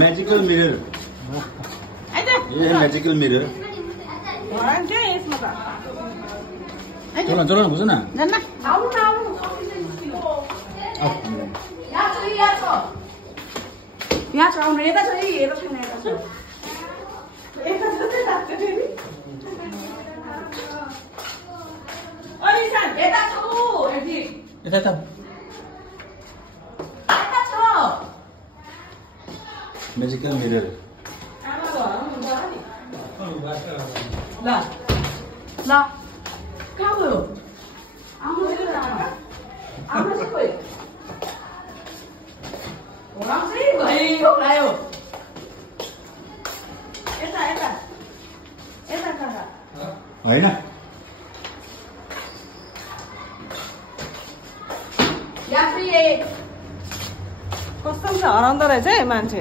magical mirror ये है magical mirror चलो चलो ना बुझ्नु न यहाँ छ आउनु यता छ यता छैन यता छ यता छ त्यही लाग्छ फेरि अनि सान यता छ हेर्दी यता त यता छ मैजिकल मिरर आमा हुन्छ नि ल ल कहाँ गयो आउनु आउनु चाहिँ गयो चाहिँ गयो लायो यता यता यता काका हैन कस्तो छ हराउँदो रहेछ है मान्छे